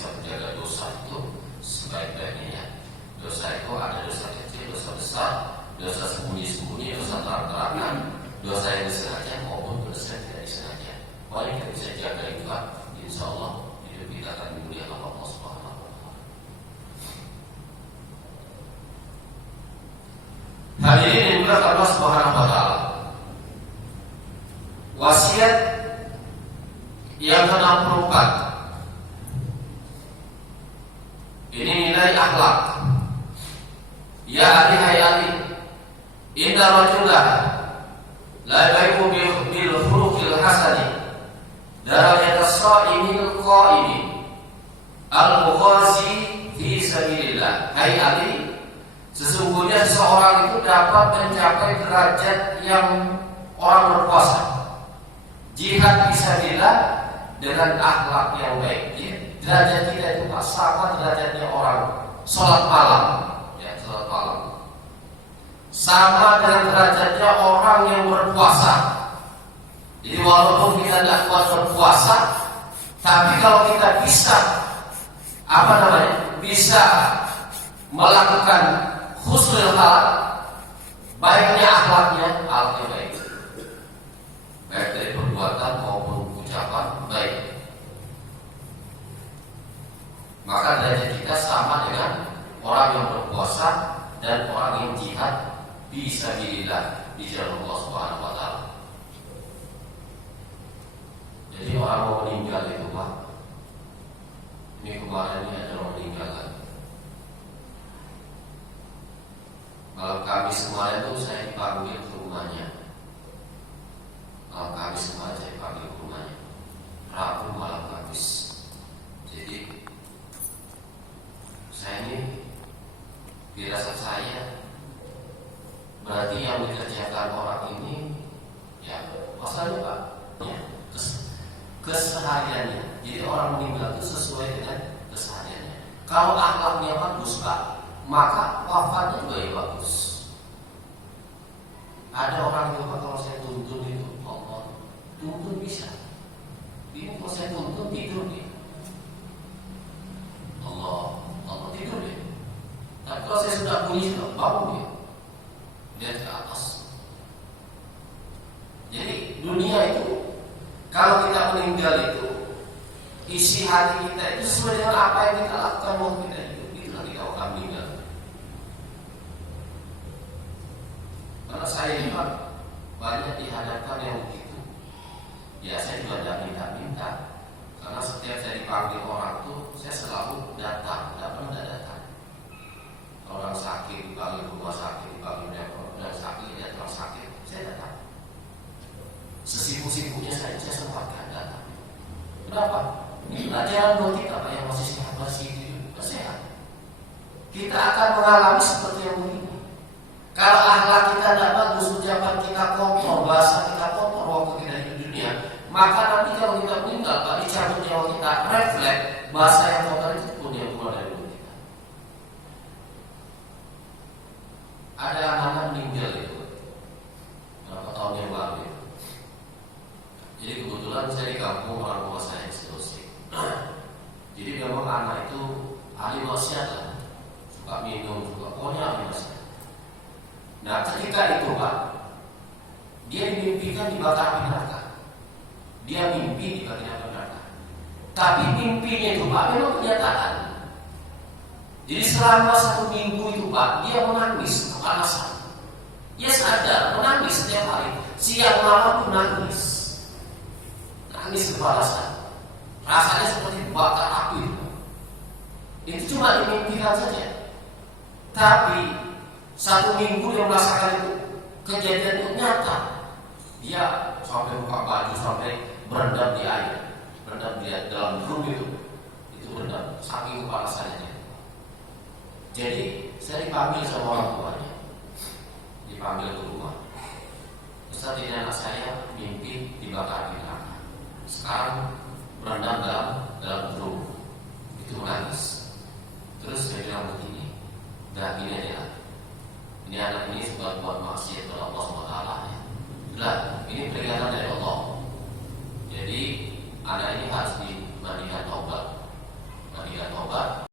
bisa menjaga dosa itu sebaik-baiknya ya. Dosa itu ada dosa kecil, dosa besar, dosa sembunyi-sembunyi, dosa terang-terangan, dosa yang disengaja maupun dosa yang tidak disengaja. Kalau yang kita bisa jaga itu kan, insya Allah hidup kita akan dimuliakan Allah Subhanahu wa Ta'ala. Hadirin yang dimuliakan Allah Subhanahu wa Ta'ala, wasiat yang ke-64 ini nilai akhlak. Ya Ali hai Ali, inna rajulah la yaiku bil khuluqil hasani darajat as-sa'imil qa'imi al-mughazi fi sabilillah. Hai Ali, sesungguhnya seorang itu dapat mencapai derajat yang orang berpuasa, jihad fisabilillah dengan akhlak yang baik. Derajat kita itu sama derajatnya orang sholat malam, ya, sholat malam sama dengan derajatnya orang yang berpuasa. Jadi walaupun kita tidak kuat berpuasa, tapi kalau kita bisa bisa melakukan husnul akhlak, baiknya akhlaknya baik, baik dari perbuatan maupun ucapan baik, maka derajat kita sama dengan orang yang berpuasa dan orang yang jihad fisabilillah di jalan Allah Subhanahu wa Ta'ala. Jadi orang mau meninggal itu Pak, ini kemarin ini ada orang meninggal kan. Malam Kamis kemarin tuh saya dipanggil ke rumahnya. Malam Kamis kemarin saya dipanggil ke rumahnya, Rabu malam Kamis. Jadi saya ini dirasa saya berarti yang dikerjakan orang ini ya masalahnya Pak ya, kesehariannya. Jadi orang meninggal itu sesuai dengan kesehariannya. Kalau akhlaknya bagus Pak, maka wafatnya juga ya bagus. Ada orang juga kalau saya tuntun itu Allah tuntun bisa. Ini kalau saya tuntun tidur nih, Allah tidur deh. Tapi kalau saya sudah bunyi sudah bangun dia, lihat ke atas. Jadi dunia itu kalau kita meninggal itu isi hati kita itu sesuai dengan apa yang kita lakukan waktu kita hidup. Itulah kita akan meninggal. Karena saya ini banyak dihadapkan yang begitu. Ya saya juga tidak minta-minta. Karena setiap saya dipanggil orang tuh saya selalu datang, tidak pernah tidak datang. Orang sakit dipanggil rumah sakit, dipanggil dan sakit, dia terang sakit, saya datang. Sesibuk-sibuknya saya sempatkan datang. Kenapa? Ini pelajaran buat kita Pak yang masih sehat, masih sehat. Kita akan mengalami seperti yang begini. Kalau akhlak kita tidak bagus, ucapan kita kotor, bahasa kita kotor waktu kita hidup di dunia, maka nanti kalau kita meninggal Pak, dicabut nyawa kita, refleks bahasa yang kotor itu pun yang keluar dari mulut kita. Ada anak meninggal itu berapa tahun yang lalu itu. Jadi kebetulan saya di kampung, orang tua saya di Sulawesi. Jadi memang anak itu ahli wasiat lah, suka minum, suka pokoknya ahli wasiat. Nah ketika itu Pak, dia dimimpikan dibakar api neraka. Dia mimpi dibakar api neraka. Tapi mimpinya itu Pak memang kenyataan. Jadi selama 1 minggu itu Pak, dia menangis kepanasan. Dia sadar menangis setiap hari, siang malam pun nangis. Nangis kepanasan. Rasanya seperti bakar api. Itu cuma dimimpikan saja. Tapi 1 minggu dia merasakan itu, kejadian itu nyata. Dia sampai buka baju, sampai berendam di air, berendam di dalam drum itu berendam, saking kepanasannya. Jadi saya dipanggil sama orang tuanya, dipanggil ke rumah. Ustaz, ini anak saya mimpi dibakar di neraka. Sekarang berendam dalam drum.